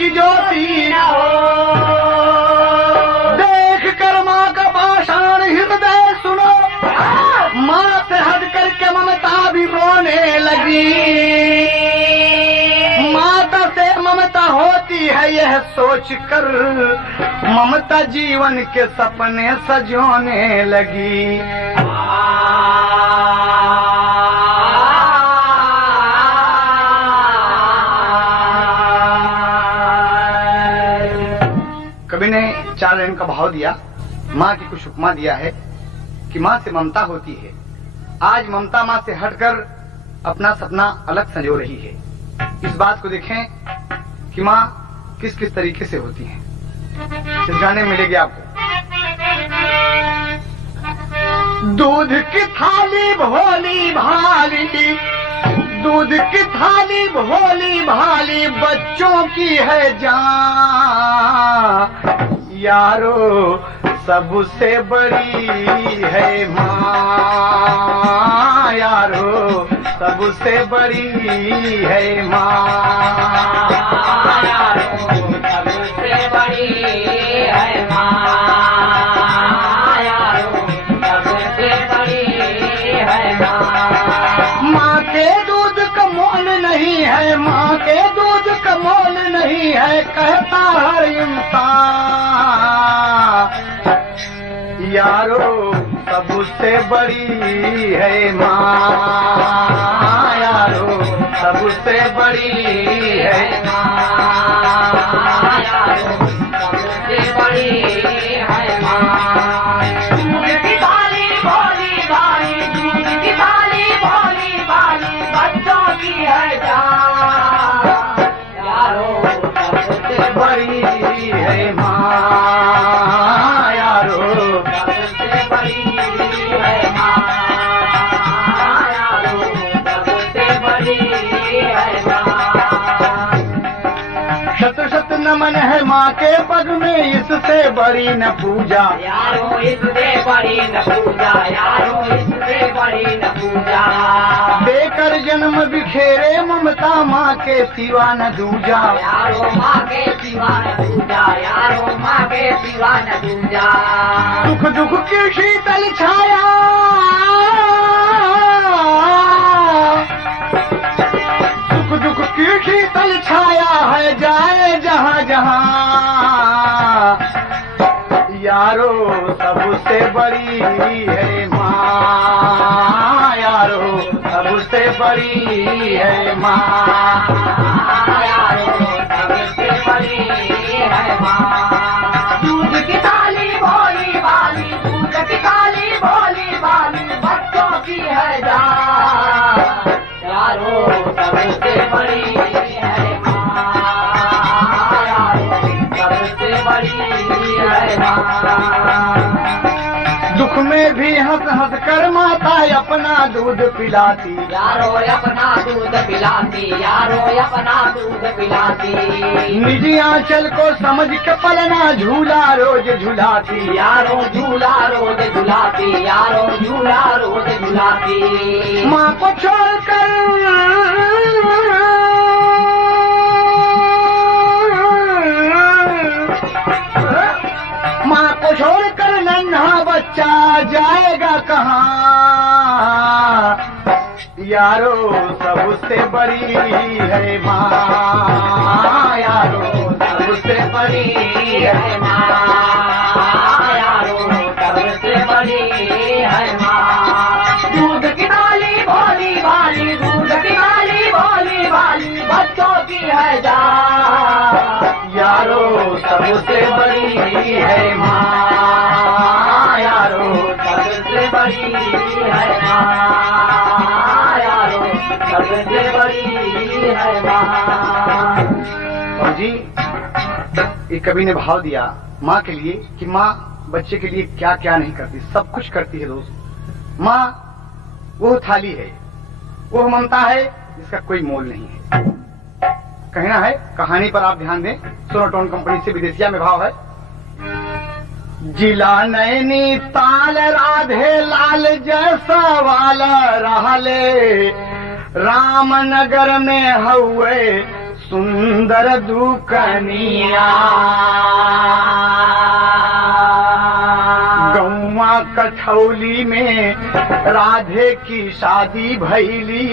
की ज्योति न हो। देख कर माँ का पाषाण हृदय सुनो, माँ से हट करके ममता भी रोने लगी। माता से ममता होती है यह सोच कर, ममता जीवन के सपने सजोने लगी। कवि ने 4 लाइन का भाव दिया, माँ की कुछ उपमा दिया है कि माँ से ममता होती है। आज ममता माँ से हटकर अपना सपना अलग संजो रही है। इस बात को देखें कि माँ किस किस तरीके से होती है। इस गाने में मिलेगी आपको। दूध की थाली भोली भाली, दूध की थाली भोली भाली, बच्चों की है जान। यारो सबसे बड़ी है माँ, यारो सबसे बड़ी है माँ, यारो सबसे बड़ी है माँ, यारो सबसे बड़ी है माँ। माँ के दूध का मोल नहीं है, माँ के दूध का मोल नहीं है, कहता हर इंसान। यारो सबसे बड़ी है माँ, यारो सबसे बड़ी है माँ, यारो सबसे बड़ी है माँ। दूध की थाली भोली भाली, दूध की थाली भोली भाली, बच्चों की है जान। यारो सबसे बड़ी है माँ, यारो सबसे बड़ी है माँ, यारो सबसे बड़ी है माँ। शत शत नमन है माँ के पग में, इससे बड़ी न पूजा। यारो इससे बड़ी न पूजा, यारो इससे बड़ी न पूजा। देकर जन्म बिखेरे ममता, माँ के सिवा न दूजा। यारो माँ के सिवा न दूजा, यारो माँ के सिवा न दूजा। सुख दुख की शीतल छाया, सुख दुख की शीतल छाया है, जाए जहाँ जहाँ। यारो सबसे बड़ी है माँ, यारो सबसे बड़ी है माँ, यारो सबसे बड़ी है माँ। दूध की थाली भोली भाली, दूध की थाली भोली भाली, बच्चों की है जान। यारो सबसे बड़ी है माँ, यारो सबसे बड़ी है माँ। दुख में भी हंस हंस कर माता अपना दूध पिलाती। यारो अपना दूध पिलाती, यारो अपना दूध पिलाती। निजी आंचल को समझ के पलना झूला रोज झुलाती। यारो झूला रोज झुलाती, यारो झूला रोज झुलाती। माँ को छोड़कर माँ को छोड़कर नन्हा बच्चा जाएगा कहाँ। यारो सबसे बड़ी है माँ, यारो सबसे बड़ी है माँ, यारो सबसे बड़ी है माँ। दूध की थाली भोली भाली, दूध की थाली भोली भाली, बच्चों की है जान। यारो सबसे बड़ी है माँ, यारो सबसे बड़ी है माँ, यारो सबसे बड़ी है माँ। और जी एक कवि ने भाव दिया माँ के लिए कि माँ बच्चे के लिए क्या क्या नहीं करती, सब कुछ करती है दोस्त। माँ वो थाली है, वो ममता है जिसका कोई मोल नहीं है। कहना है कहानी पर आप ध्यान दें। सोनोटोन कंपनी से विदेशिया में भाव है। जिला नैनी ताल राधे लाल जैसा वाला रहले, रामनगर में हुए सुंदर दुकनिया गौवा कठौली में राधे की शादी भैली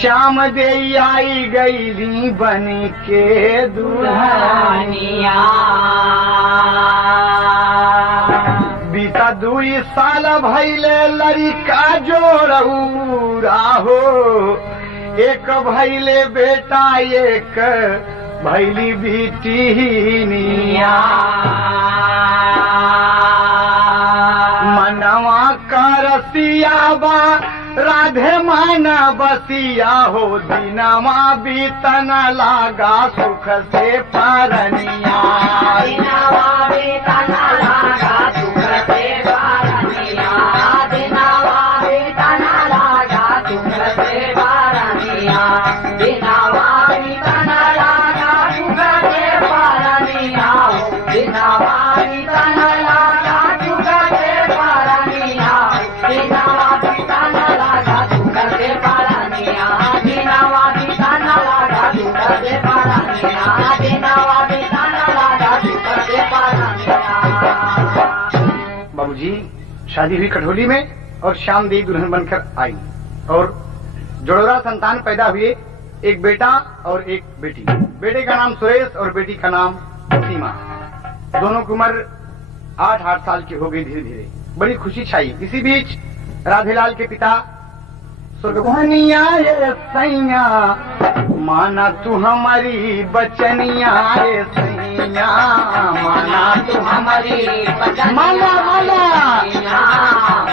श्याम दे आई गईली बन के दुल्हनिया बीता 2 साल भैले लड़का जोड़ूरा हो एक भैले बेटा एक भैली बेटिनिया मनवा का रसियाबा राधे माना बसिया हो दिनवा बीतन लागा सुख से परनिया दिनवा बीतन लागा सुख से परनिया दिनवा बीतन लागा सुख से परनिया दिनवा बीतन लागा सुख से परनिया दिनवा बीतन लागा सुख से परनिया दिनवा बीतन लागा सुख से परनिया दिनवा बीतन लागा सुख से परनिया दिनवा बीतन लागा सुख से परनिया। बाबूजी शादी हुई कठौली में और श्याम देवी दुल्हन बनकर आई और जोड़ोरा संतान पैदा हुए एक बेटा और एक बेटी। बेटे का नाम सुरेश और बेटी का नाम सीमा। दोनों की उम्र 8-8 साल की हो गई। धीरे धीरे बड़ी खुशी छाई। इसी बीच राधेलाल के पिता सुगवनिया ये सैया माना तू हमारी बचनिया ये सैया माना तू हमारी माना माना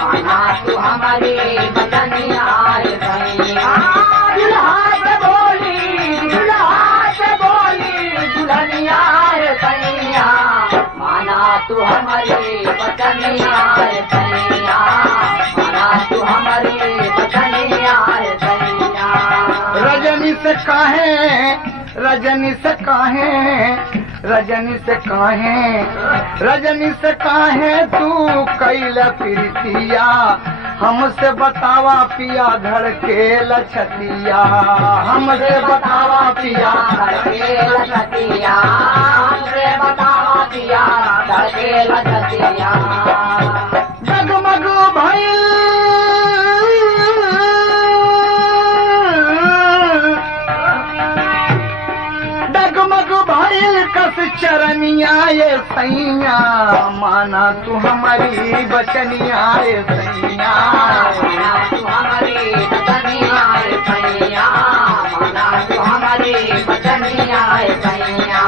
माना तू हमारी बचनिया ये सैया दुल्हा से बोली दुल्हनिया ये सैया माना तू हमारी बचनिया ये सैया माना तू हमारी बचनिया ये सैया। रजनी से काहे तू कैल प्रीतिया हमसे बतावा पिया धड़के लछतिया हमसे बतावा पिया धड़के लछतिया हमसे बतावा पिया धड़के लछतिया। जगमग भइल कस चरनिया ये सैया माना तू हमारी बचनिया ये सैया माना तू हमारी बचनिया ये सैया माना तू हमारी बचनिया ये सैया।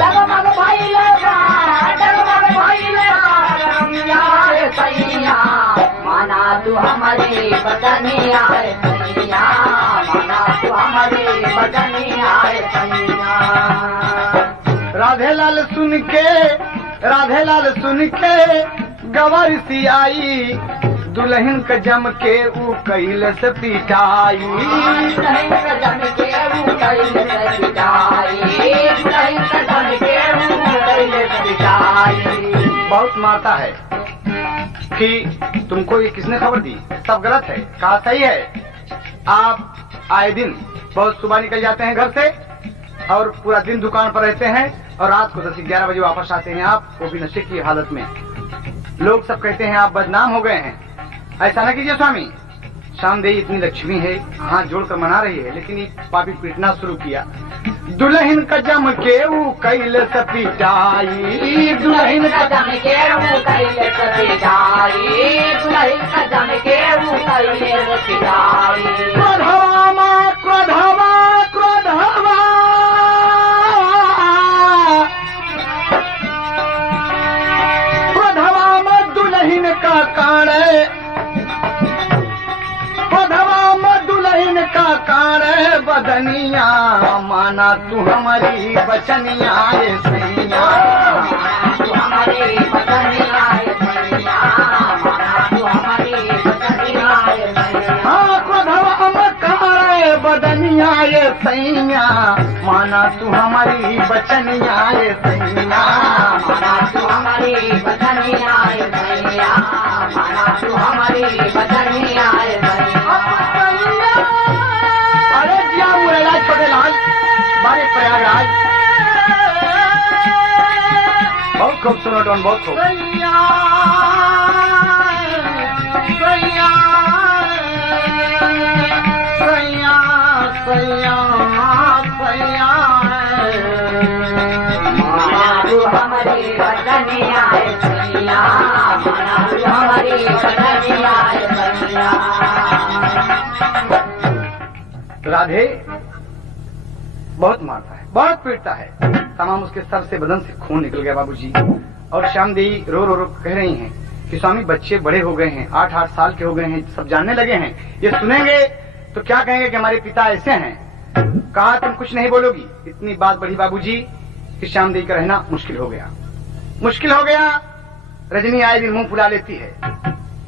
जगमग भइले रनिया ये सैया माना तू हमारी बचनिया ये सैया माना तू हमारी बचनिया ये सैया। राधेलाल सुन के गवर सी आई दुल्हन का जम के ऊ कैल से पिटाई दुल्हन का जम के ऊ कैल से पिटाई दुल्हन का जम के ऊ कैल से पिटाई। बहुत मारता है कि तुमको ये किसने खबर दी? सब गलत है। कहा सही है। आप आए दिन बहुत सुबह निकल जाते हैं घर से और पूरा दिन दुकान पर रहते हैं और रात को 10-11 बजे वापस आते हैं आप, वो भी नशे की हालत में। लोग सब कहते हैं आप बदनाम हो गए हैं। ऐसा न कीजिए स्वामी। श्याम देवी इतनी लक्ष्मी है, हाथ जोड़कर मना रही है, लेकिन ये पापी पीटना शुरू किया। दुल्हन का जम के ऊ कैल से पिटाई दुल्हन का जम के ऊ कैल से पिटाई दुल्हन का जम के ऊ कैल से पिटाई। क्रोधवा में दुल्हन का कान बदनिया माना तू हमारी बचनिया ये सैया तू हमारी बचनिया ये सैया माना तू हमारी बचनिया ये सैया। क्रोधवा मकारे बदनिया ये सैया माना तू हमारी बचनिया ये सैया माना तू हमारी बचनिया ये सैया माना तू हमारी बचनिया ये सैया। अरे जिया मुरैला छोटे लाल बारे बहुत खूब सुनो टोन, बहुत खूब। सैया सैया सैया सैया सैया मनालू हमारी रजनिया सैया, मनालू हमारी रजनिया सैया। राधे बहुत मारता है, बहुत पीटता है, तमाम उसके सर से बदन से खून निकल गया बाबूजी। और श्याम देवी रो रो रो कह रही हैं कि स्वामी बच्चे बड़े हो गए हैं, 8-8 साल के हो गए हैं, सब जानने लगे हैं, ये सुनेंगे तो क्या कहेंगे कि हमारे पिता ऐसे हैं। कहा तुम कुछ नहीं बोलोगी। इतनी बात बढ़ी बाबूजी कि श्याम देवी का रहना मुश्किल हो गया, मुश्किल हो गया। रजनी आए दिन मुंह फुला लेती है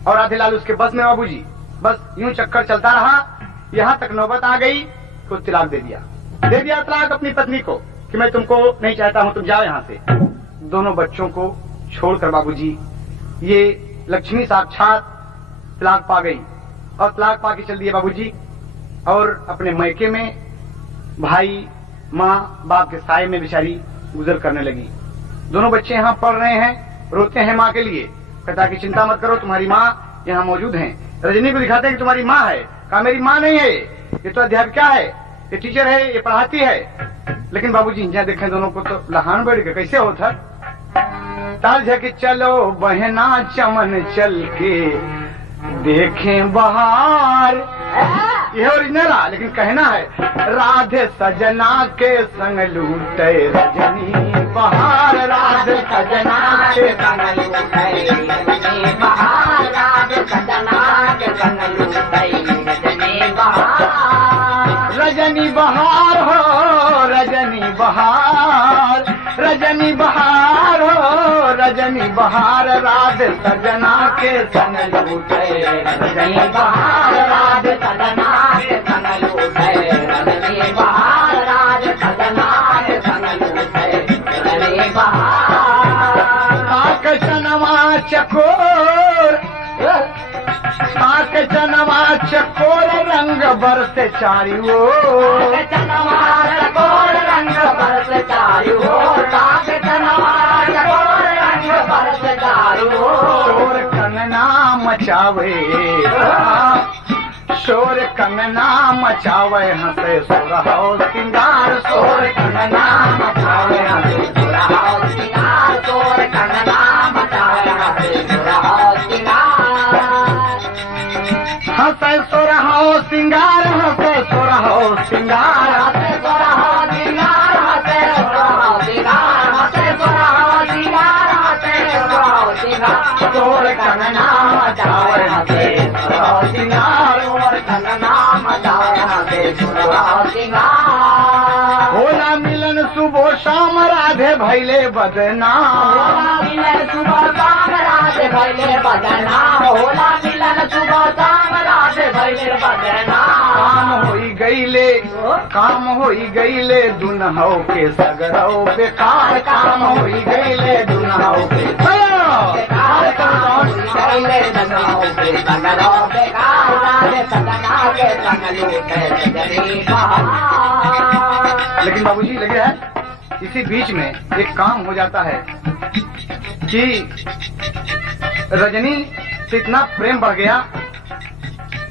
और राधे लाल उसके बस में बाबूजी। बस यूं चक्कर चलता रहा, यहाँ तक नौबत आ गई तो तलाक दे दिया तलाक अपनी पत्नी को कि मैं तुमको नहीं चाहता हूँ, तुम जाओ यहाँ से। दोनों बच्चों को छोड़कर बाबूजी ये लक्ष्मी साक्षात तलाक पा गई और तलाक पा के चल दिए बाबूजी। और अपने मैके में भाई माँ बाप के साय में बेचारी गुजर करने लगी। दोनों बच्चे यहाँ पढ़ रहे हैं, रोते हैं माँ के लिए। कहता कि चिंता मत करो, तुम्हारी माँ यहाँ मौजूद है। रजनी को दिखाते हैं कि तुम्हारी माँ है। कहा मेरी माँ नहीं है, ये तो अध्यापिका है, ये टीचर है, ये पढ़ाती है। लेकिन बाबूजी यहाँ देखें दोनों को तो लहान बढ़ के कैसे होता। ताल झके चलो बहना चमन चल के देखें बहार, यह ओरिजिनल है लेकिन कहना है राधे सजना के संग लूटे रजनी बहार, राधे सजना के संग लूटे रजनी बहार, राधे सजना के संग लूटे रजनी बहार। रजनी बहार हो रजनी बहार, रजनी बहार हो रजनी बहार, राधे सजना के संग लूटे रजनी बहार, राधे सजना के संग लूटे रजनी बहार, राधे सजना के संग लूटे रजनी बहार। काक चनवा चकोर, काक चनवा चकोर रंग बरसे चारी ओर, चनवा चकोर रंग बरस चारू ओर, काक चनवा चकोर रंग बरस चारू ओर। शोर कंगना मचावे, शोर कंगना मचावे हंसे सुरहो सिंगार, शोर कंगना मचावे हंसे सुरहो सिंगार, शोर कंगना मचावे हंसे सुरहो सिंगार। हंसे सुरहो सिंगार, हंसे सुरहो सिंगार, हंसे सुरहो सिंगार, हंसे सुरहो सिंगार, हंसे सुरहो सिंगार, हंसे सुरहो सिंगार। शोर कंगना मचावे हंसे सुरहो सिंगार, शोर कंगना मचावे हंसे सुरहो सिंगार। होला मिलन सुबह शाम राधे भैले बदनाम, होला मिलन सुबह शाम राधे भैले बदनाम, होला मिलन सुबह शाम राधे भैले बदनाम। काम होई गईले, काम होई गईले दुनहौ के सगरौ बेकार, काम होई गईले दुनहौ के बेकार, काम गईले दुनहौ के सगरौ बेकार, राधे सजना के संग लूटे रजनी बहार। लेकिन बाबूजी लगे है इसी बीच में एक काम हो जाता है कि रजनी से इतना प्रेम बढ़ गया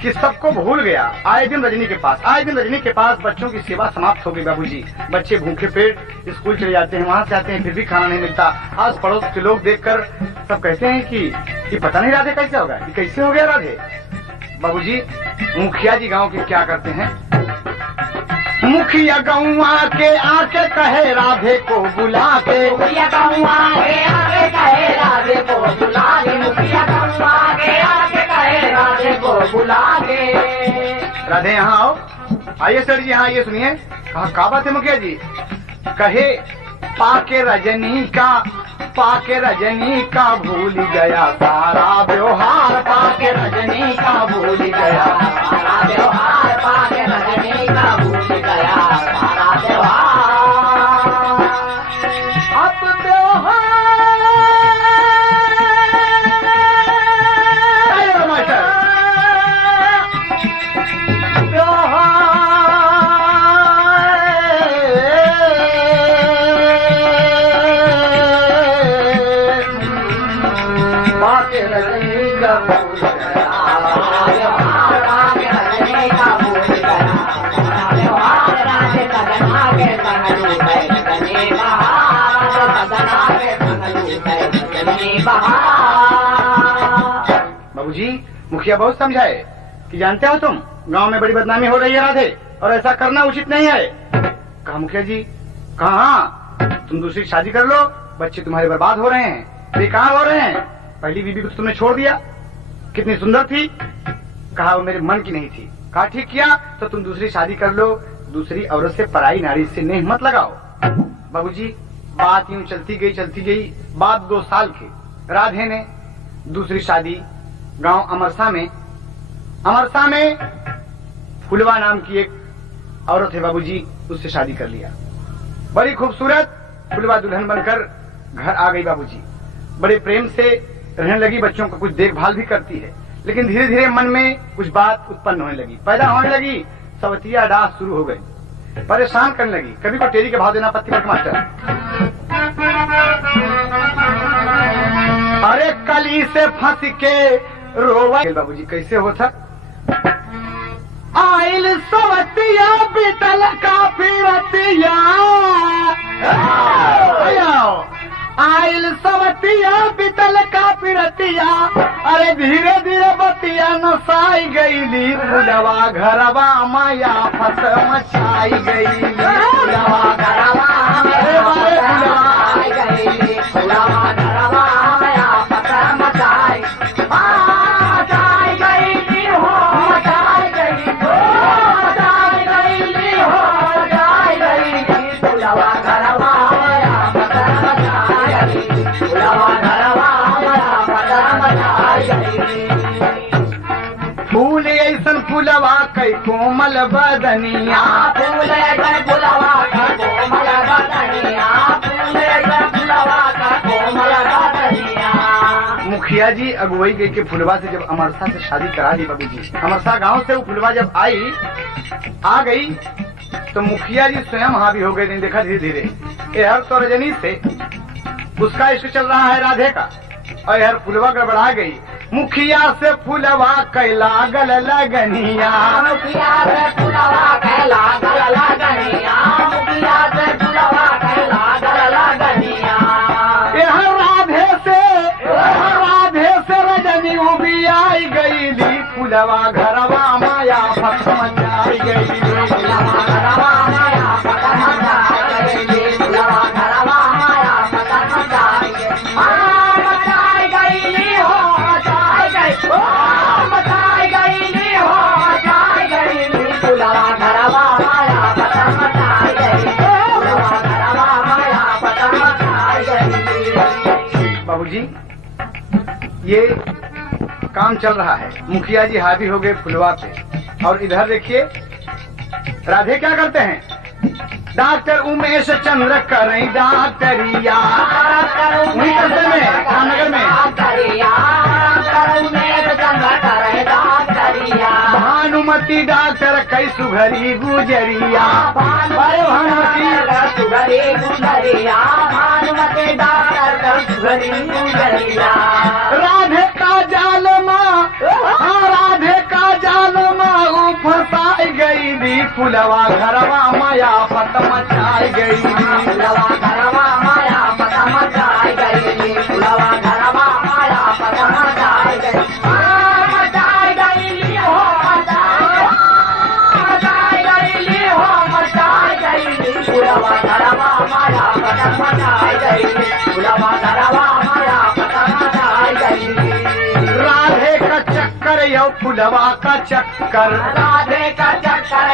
कि सबको भूल गया। आए दिन रजनी के पास, आए दिन रजनी के पास बच्चों की सेवा समाप्त हो गई बाबूजी। बच्चे भूखे पेट स्कूल चले जाते हैं, वहां से आते हैं फिर भी खाना नहीं मिलता। आस पड़ोस के लोग देखकर सब कहते हैं कि ये पता नहीं राधे कैसे होगा, ये कैसे हो गया राधे। बाबूजी मुखिया जी गांव के क्या करते हैं, मुखिया गाँव आके आके कहे राधे को बुला के, मुखिया गाँव आके आके कहे राधे को बुला के, मुखिया गाँव आके आके कहे राधे को बुला के। राधे यहाँ आओ, आइए सर जी यहाँ आइए, सुनिए। कहा क्या बात है मुखिया जी। कहे पाके रजनी का, पाके रजनी का भूल गया सारा व्यवहार, पाके रजनी का भूल गया सारा व्यवहार, पाके रजनी का भूल गया सारा व्यवहार। अब व्यवहार मुखिया बहुत समझाए कि जानते हो तुम गांव में बड़ी बदनामी हो रही है राधे, और ऐसा करना उचित नहीं है। कहा मुखिया जी, कहा तुम दूसरी शादी कर लो, बच्चे तुम्हारे बर्बाद हो रहे हैं, बेकार हो रहे हैं। पहली बीबी को तुमने छोड़ दिया, कितनी सुंदर थी। कहा वो मेरे मन की नहीं थी। कहा ठीक किया, तो तुम दूसरी शादी कर लो, दूसरी औरत से, पराई नारी से नेह मत लगाओ। बाबूजी बात यूं चलती गई। बात 2 साल की। राधे ने दूसरी शादी गांव अमरसा में फुलवा नाम की एक औरत है बाबूजी, उससे शादी कर लिया। बड़ी खूबसूरत फुलवा दुल्हन बनकर घर आ गई बाबूजी। बड़े प्रेम से रहने लगी, बच्चों का कुछ देखभाल भी करती है। लेकिन धीरे धीरे मन में कुछ बात उत्पन्न होने लगी, पैदा होने लगी। सवतिया डांस शुरू हो गई, परेशान करने लगी। कभी को टेरी के भाव देना पत्ती मत मास्टर। अरे कली से फंस के रोवा बाबूजी कैसे होता। आइल सवतिया बीतल का फिरतिया, आइल सवतिया बीतल का फिरतिया। अरे धीरे धीरे बतिया नसाई गईली, फुलवा घरवा माया फस मचाई गईली। फुलवा घरवा मचाई गईली, फुलवा घरवा माया फस मचाई गईली हो, मचाई गईली हो, मचाई गईली हो, मचाई गईली। फुलवा घरवा माया फस मचाई गईली, फुलवा घरवा माया फस मचाई गईली। फूल ऐसन फुलवा कई कोमल बदनिया, फूल ऐसन फुलवा का कोमल बदनिया, फूल ऐसन फुलवा का कोमल बदनिया। मुखिया जी अगुवाई गई के फुलवा से जब अमरसा से शादी करा दी बाबूजी। अमरसा गांव से वो फुलवा जब आ गई तो मुखिया जी स्वयं हावी हो गए। नहीं देखा धीरे धीरे हर तो रजनी से उसका इश्क चल रहा है राधे का, और हर फुलवा गड़बड़ा गई। मुखिया से फुलवा कैलागल लगनिया, मुखिया से फुलवा कैलागल लगनिया, मुखिया से फुलवा कैलागल लगनिया। यह राधे से रजनी उबी आई गईली, फुलवा घरवा माया फस मचाई गईली। फुलवा घरवा माया फस मचाई गईली, फुलवा घरवा माया फस मचाई गईली। मचाई गईली हो, मचाई गईली हो, मचाई गईली। फुलवा घरवा माया फस मचाई गईली, फुलवा घरवा माया फस मचाई गईली। बाबूजी ये काम चल रहा है, मुखिया जी हावी हो गए फुलवा पे, और इधर देखिए राधे क्या करते हैं। डॉक्टर उमेश चंद्र करें डॉक्टरिया, वहीं करते में रामनगर में भानुमती डॉक्टर कई सुघरी गुजरिया, भानुमती सुघरी गुजरिया, भानुमती डॉक्टर कई सुघरी गुजरिया। राधे का जाल माँ, राधे का जाल माँ फंसाई गई दी, फुलवा घरवा माया फत मचाई गई। फुलवा घरवा माया फत मचाई गई, फुलवा घरवा माया फत मचाई गई। मचाई गई हो, मचाई गई हो, मचाई गई। फुलवा घरवा माया फत मचाई गई, फुलवा घरवा माया फत मचाई गई। राधे का चक्कर यो फुलवा का चक्कर, राधे का चक्कर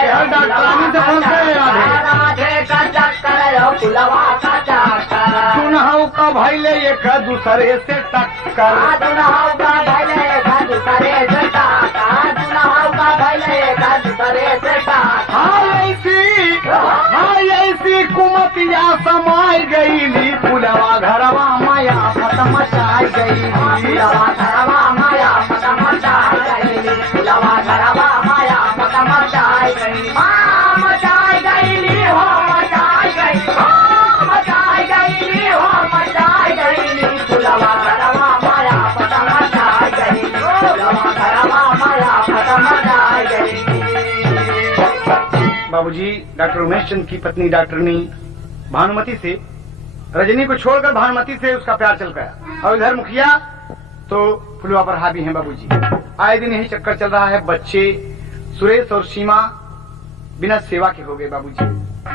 राधे का चक्कर यो फुलवा का चक्कर। दुनहु का भैले एक दूसरे से टक्कर, दुनहु का भैले एक दूसरे से टक्कर, दुनहु का भैले एक दूसरे से टक्कर। हाय ऐसी कुमतिया समाई गईली, फुलवा घरवा माया फत मचाई गईली। फुलवा घरवा माया फत मचाई गईली, फुलवा घरवा माया फत मचाई गईली। मचाई गईली हो, मचाई गई हो, मचाई गईली हो, मचाई गईली। फुलवा घरवा माया फत मचाई गईली, फुलवा घरवा माया फत मचाई गईली। बाबूजी डॉक्टर उमेश चंद की पत्नी डॉक्टरनी भानुमती से, रजनी को छोड़कर भानुमती से उसका प्यार चल गया, और इधर मुखिया तो फुलवा पर हावी हैं बाबूजी। आए दिन यही चक्कर चल रहा है। बच्चे सुरेश और सीमा बिना सेवा के हो गए बाबूजी।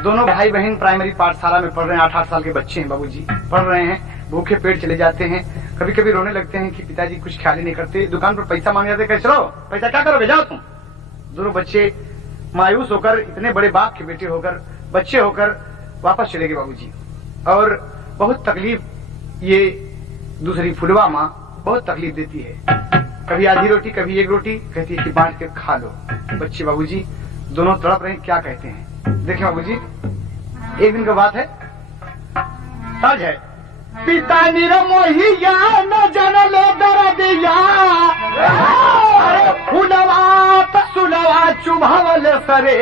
दोनों भाई बहन प्राइमरी पाठशाला में पढ़ रहे हैं। 8-8 साल के बच्चे हैं बाबूजी, पढ़ रहे हैं। भूखे पेट चले जाते हैं। कभी कभी रोने लगते हैं कि पिताजी कुछ ख्याल ही नहीं करते। दुकान पर पैसा मांग जाते, कैसे चलो पैसा क्या करोगे, जाओ तुम। दोनों बच्चे मायूस होकर, इतने बड़े बाप के बेटे होकर, बच्चे होकर वापस चले गए बाबूजी। और बहुत तकलीफ ये दूसरी फुलवा माँ बहुत तकलीफ देती है। कभी आधी रोटी, कभी एक रोटी, कहती है कि बांट के खा लो। बच्चे बाबूजी दोनों तड़प रहे हैं, क्या कहते हैं देखें बाबूजी। एक दिन का बात है, तर्ज है। पिता निरमोहिया न जनले दरदिया, फुलवा सुलवा चुभावल सरे,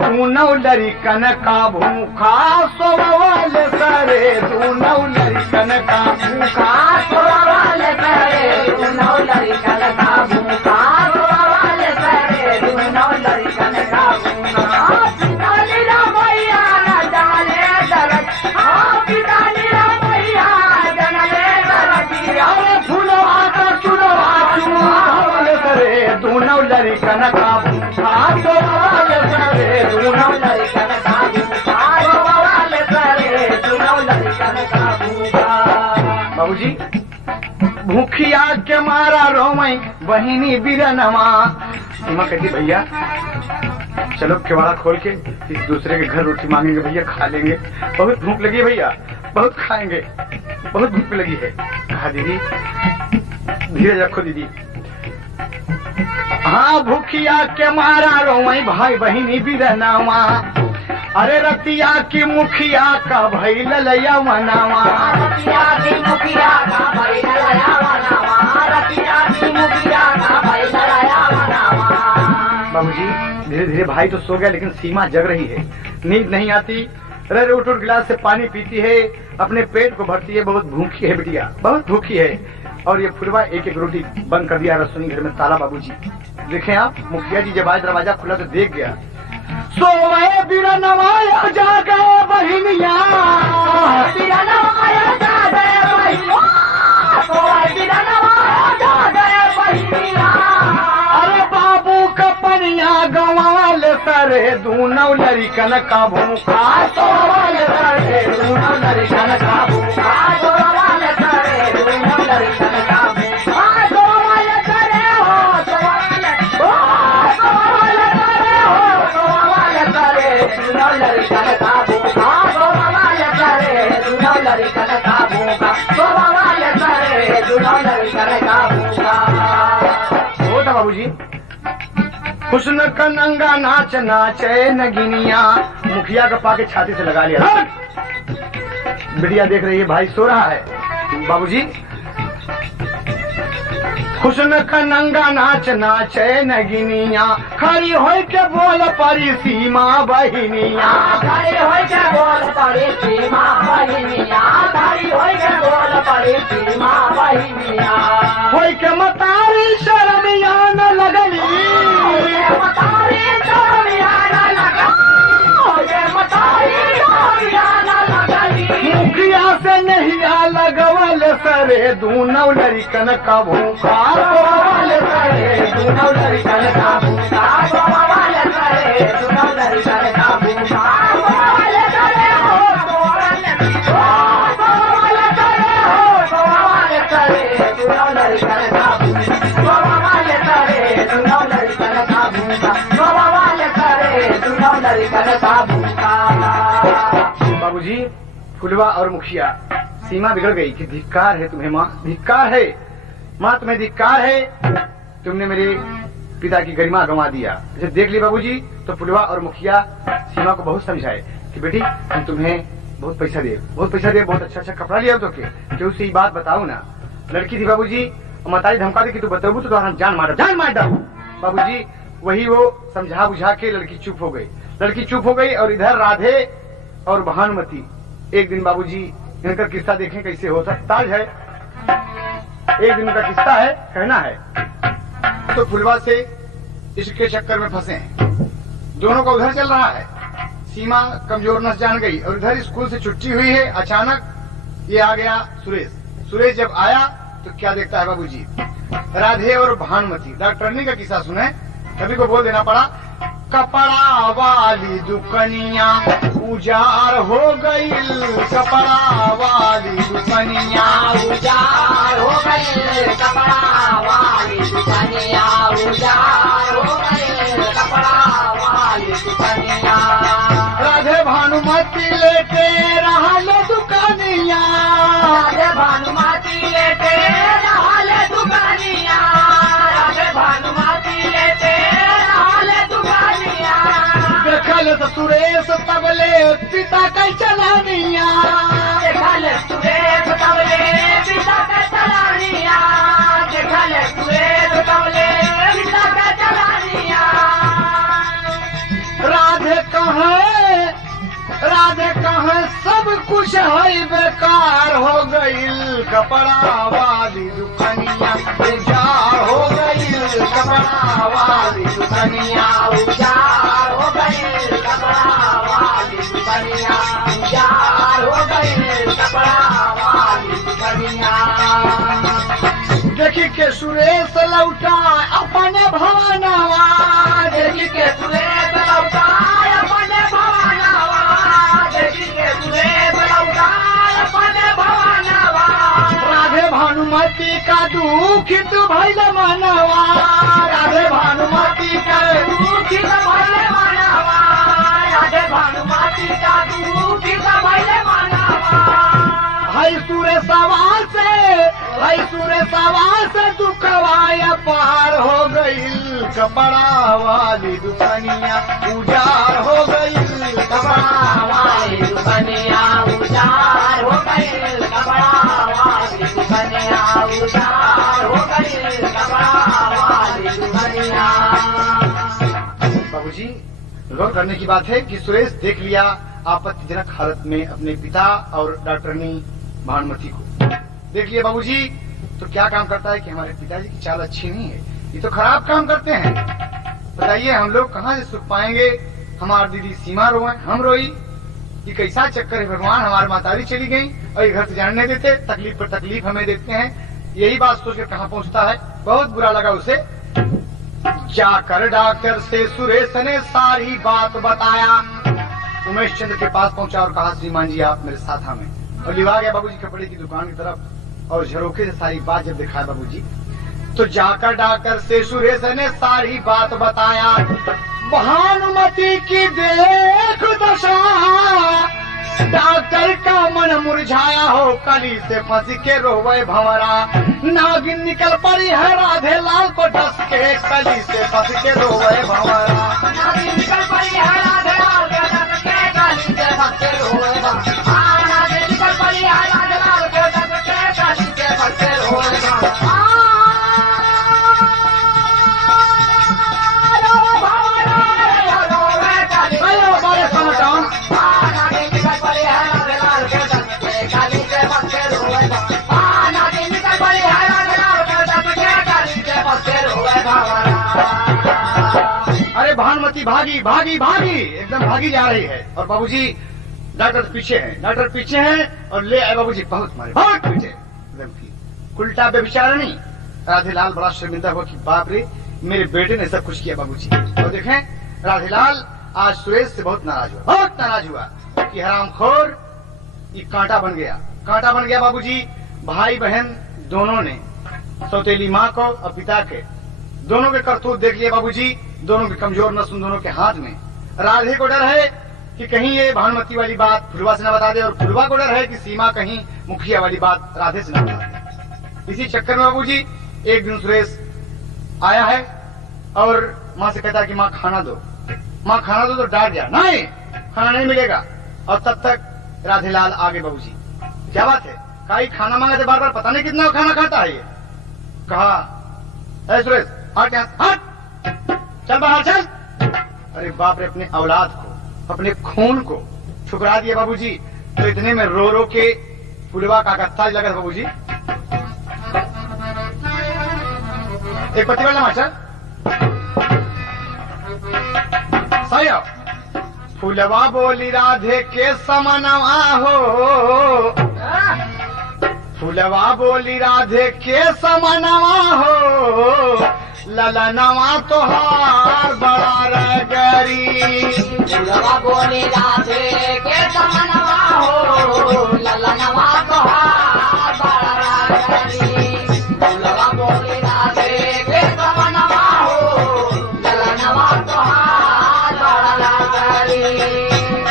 दूनौ लरिकन का भूखा सोवल सरे, दूनौ लरिकन का भूखा सोवल सरे, दूनौ लरिकन का भूखा सोवल सरे, दूनौ लरिकन का भूखा। पिता निरमोहिया न जाने दरद, पिता निरमोहिया जनले दरदिया, फुलवा सुलवा चुभावल सरे, दूनौ लरिकन का भूखा सोवल सरे, दूनौ लरिकन का भूखा सोवल सरे, दूनौ लरिकन का भूखा। बाबूजी भूखिया के मारा रोमई बहिनी बिरनवा। सीमा कहती भैया चलो केवाड़ा खोल के इस दूसरे के घर रोटी मांगेंगे भैया, खा लेंगे। बहुत भूख लगी है भैया, बहुत खाएंगे, बहुत भूख लगी है। कहा दीदी धीरज रखो दीदी। हाँ भूखिया के मारा रोमई भाई बहिनी बिरनवा, अरे रतिया की मुखिया का भई ललया मनावा, रतिया की मुखिया का भई ललया मनावा, रतिया की मुखिया का भई ललया मनावा। बाबूजी धीरे धीरे भाई तो सो गया, लेकिन सीमा जग रही है, नींद नहीं आती। अरे उठ गिलास से पानी पीती है, अपने पेट को भरती है। बहुत भूखी है बिटिया, बहुत भूखी है। और ये फुलवा एक एक रोटी बंद कर दिया रसोई घर में ताला। बाबूजी देखें आप, मुखिया जी जब आज दरवाजा खुला तो देख गया। सोए बिरनवाया जा गए बहिनिया, बिरनवाया जा गए बहिनिया, सोए बिरनवाया जा गए बहिनिया। अरे बाबू का पनिया गवाल सरे, दूनौ लरिकन का भूखा सोवल सरे, दूनौ लरिकन का भूखा सोवल सरे, दूनौ लरिकन का भूखा सोवल सरे हो, सोवल सोवल सरे हो, सोवल सरे, दूनौ लरिकन का भूखा सोवल सरे, दूनौ लरिकन का भूखा सोवल सरे, दूनौ लरिकन का भूखा। होता बाबूजी हुस्न का नंगा नाच नाचे नगिनिया। मुखिया का पाके छाती से लगा लिया। बिटिया देख रही है भाई सो रहा है। बाबूजी हुस्न का नंगा नाच नाचे नगिनिया, खड़ी होई के बोल परी सीमा बहिनिया, खड़ी होई के बोल परी सीमा बहिनिया, खड़ी होई के बोल परी सीमा बहिनिया। होई के मतारी शर्मिया न लगली, मतारी शर्मिया न लगली, मतारी शर्मिया न लगली। मुखिया से नहीं आ लगवल सरे, दूनौ लरिकन का भूखा सोवल सरे, दूनौ लरिकन का भूखा सोवल सरे, दूनौ लरिकन का भूखा सोवल सरे हो, सोवल सरे हो, सोवल सरे, दूनौ लरिकन का भूखा सोवल सरे, दूनौ लरिकन का भूखा सोवल सरे, दूनौ लरिकन का भूखा। बाबूजी फुलवा और मुखिया सीमा बिगड़ गई कि धिक्कार है तुम्हें माँ, धिक्कार है माँ, तुम्हें धिक्कार है। तुमने मेरे पिता की गरिमा गंवा दिया। इसे देख ली बाबूजी तो फुलवा और मुखिया सीमा को बहुत समझाए कि बेटी हम तुम्हें बहुत पैसा दे, बहुत पैसा दे, बहुत अच्छा अच्छा कपड़ा लिया तो के उसे ये बात बताओ ना। लड़की थी बाबूजी, मतारी धमका दे कि तू बताओ तो तुम्हारा जान मार डालू। बाबूजी वही वो समझा बुझा के लड़की चुप हो गई। लड़की चुप हो गई और इधर राधे और भानुमती। एक दिन बाबूजी इनका किस्सा देखें कैसे हो सकता है। एक दिन का किस्सा है, कहना है। तो फुलवा से इसके चक्कर में फंसे हैं। दोनों का उधर चल रहा है। सीमा कमजोर नस जान गई और इधर स्कूल से छुट्टी हुई है। अचानक ये आ गया सुरेश। सुरेश जब आया तो क्या देखता है बाबूजी, राधे और भानुमती। डॉक्टरनी का किस्सा सुने, कभी को बोल देना पड़ा। कपड़ा वाली दुकनिया उजार हो गई, कपड़ा वाली दुकनिया उजार हो गई, कपड़ा वाली दुकनिया उजार हो गई, कपड़ा वाली दुकनिया। राधे भानुमती लेके रहल दुकनिया, राधे भानुमती लेके रहल दुकनिया, राधे भानुमती लेके रहल दुकनिया। देखल सुरेश तबले पिता कई चलानिया, देखल सुरेश तबले पिता के चलानिया, देखल सुरेश तबले पिता के चलानिया। राधे कहे सब कुछ है बेकार हो गई, कपड़ा वाली दुकनिया उजार हो गई, कपड़ा वाली दुकनिया उजार हो गई, कपड़ा वाली दुकनिया उजार हो गई, कपड़ा वाली दुकनिया। देखी के सुरेश लौटा अपने भवनवा, देखी के सुरेश लौटा अपने भवनवा, देखी के सुरेश लौटा अपने भवनवा। राधे भानुमती का दुखित भइल मनवा, राधे भानुमती का दुखित भइल मनवा, राधे भानुमती का दुखित भइल मनवा। भाई सुरेशवा से दुखवाया पार हो गई, कपड़ा वाली दुकनिया उजार हो गई, कपड़ा वाली दुकनिया उजार हो गई, कपड़ा वाली दुकनिया उजार हो गई, कपड़ा वाली दुकनिया। बाबूजी गौर करने की बात है कि सुरेश देख लिया आपत्तिजनक हालत में अपने पिता और डॉक्टरनी भानुमती को देख लिया बाबूजी। तो क्या काम करता है कि हमारे पिताजी की चाल अच्छी नहीं है, ये तो खराब काम करते हैं। बताइए हम लोग कहाँ से सुख पाएंगे। हमारी दीदी सीमा रोए, हम रोई, ये कैसा चक्कर है भगवान। हमारी मातारी चली गई और ये घर से जाने नहीं देते, तकलीफ पर तकलीफ हमें देते हैं। यही बात सोचकर कहाँ पहुँचता है, बहुत बुरा लगा उसे। जाकर डॉक्टर से सुरेश ने सारी बात बताया। उमेश चंद्र के पास पहुंचा और कहा श्रीमान जी आप मेरे साथ हमें, और लिवा गया बाबूजी कपड़े की दुकान की तरफ और झरोखे से सारी बात जब दिखाया बाबूजी, तो जाकर डॉक्टर से सुरेश ने सारी बात बताया। भानुमती की देख दशा, डॉक्टर का मन मुरझाया हो, कली से फंस के रोवे भंवरा। नागिन निकल पड़ी है राधे लाल को डस के, कली से फंस के रोवे भंवरा। नागिन निकल पड़ी है राधे लाल को डस के, कली से फंस के रोवे भंवरा। नागिन निकल पड़ी है राधे लाल को डस के, कली से फंस के रोवे भंवरा। अरे भानुमती भागी भागी भागी, एकदम भागी जा रही है। और बाबूजी डॉक्टर पीछे हैं, डॉक्टर पीछे हैं और ले आए बाबूजी, बहुत मारे, बहुत पीछे एकदम की उल्टा बेचारणी। राधेलाल बड़ा शर्मिंदा हुआ कि बाप रे मेरे बेटे ने सब कुछ किया बाबूजी। और देखें राधेलाल आज सुरेश से बहुत नाराज हुआ, बहुत नाराज हुआ कि हरामखोर ये कांटा बन गया, कांटा बन गया बाबूजी। भाई बहन दोनों ने, सौतेली माँ को और पिता के, दोनों के करतूत देख लिए बाबूजी। दोनों की कमजोर नस्ल दोनों के हाथ में। राधे को डर है कि कहीं ये भानुमती वाली बात फुलवा से न बता दे, और फुलवा को डर है कि सीमा कहीं मुखिया वाली बात राधे से न बता दे। इसी चक्कर में बाबूजी एक दिन सुरेश आया है और माँ से कहता है कि माँ खाना दो, माँ खाना दो, तो डांट दिया नहीं खाना नहीं मिलेगा। और तब तक राधेलाल आगे बाबूजी, क्या बात है, कहा खाना मांगा थे बार बार, पता नहीं कितना खाना खाता है ये। कहा अरे सुरेश हट यहाँ, हट चल बाहर चल। अरे बाप रे, अपने औलाद को, अपने खून को ठुकरा दिया बाबूजी। तो इतने में रो रो के फुलवा का गत्था लगा बाबूजी। एक पत्ती वाला मास्टर सही हो। फुलवा बोली राधे के समनवा हो, फुलवा बोली राधे के समनवा हो ललनवा तोहार बड़ा रगरी। फुलवा बोली राधे के समनवा हो ललनवा तोहार बड़ा रगरी। फुलवा बोली राधे के समनवा हो ललनवा तोहार बड़ा रगरी।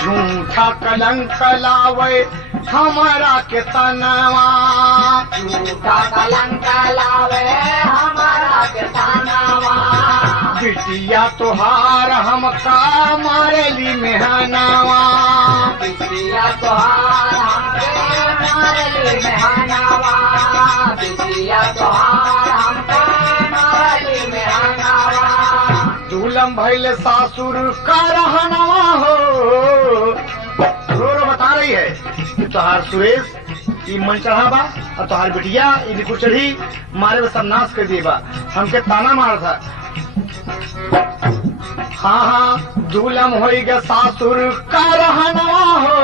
झूठा कलंक लावे हमारा के तनवा। झूठा कलंक लावे हमारा के तनवा। बिटिया तोहार हमका मारेली मेहनवा। बिटिया तोहार हमके मारेली मेहनवा। बिटिया तोहार हमके मारेली मेहनवा। दूलम भैल सासुर का रहनवा हो। रो बता रही है कि तोहार सुरेश ई मन चढ़ा बा और तोहार बिटिया ई लिखु चढ़ी मारे में सर्वनाश कर दिए बा। हमके ताना मारा था। हाँ हाँ दूलम हो गया सासुर का रहनवा हो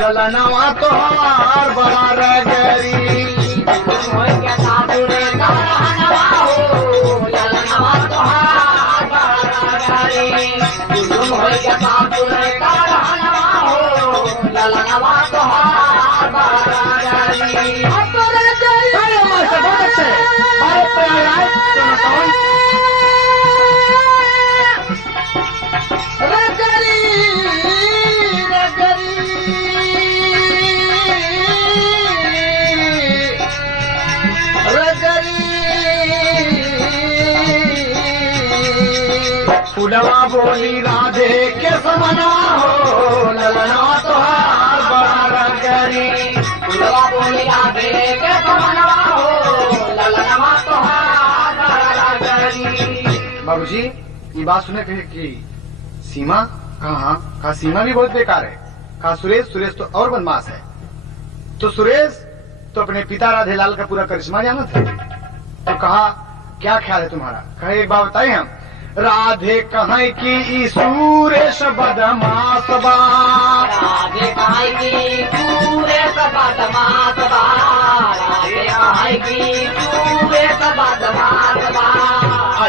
चलनवा तोहार बड़ा रगरी। होई के सासुर का रहनवा हो ललनवा तोहार बड़ा रगरी। जुलुम होई के सासुर का रहनवा हो ललनवा तोहार बड़ा रगरी। अरे मास्टर बहुत अच्छे भारत पे आया है तो बताओ। फुलवा बोली राधे के समनवा हो ललनवा तोहार बड़ा रगरी। फुलवा बोली राधे के समनवा हो ललनवा तोहार बड़ा रगरी। बाबूजी ये बात सुने कहे कि सीमा कहा सीमा भी बहुत बेकार है। कहा सुरेश तो और बदमाश है। तो सुरेश तो अपने पिता राधेलाल का पूरा करिश्मा जाना था। तो कहा क्या ख्याल है तुम्हारा। कहे एक बात बताए हम राधे कहे कि ई सुरेश बदमाश बा। राधे कहे कि सुरेश बदमाश बा। राधे कहे कि सुरेश बदमाश बा।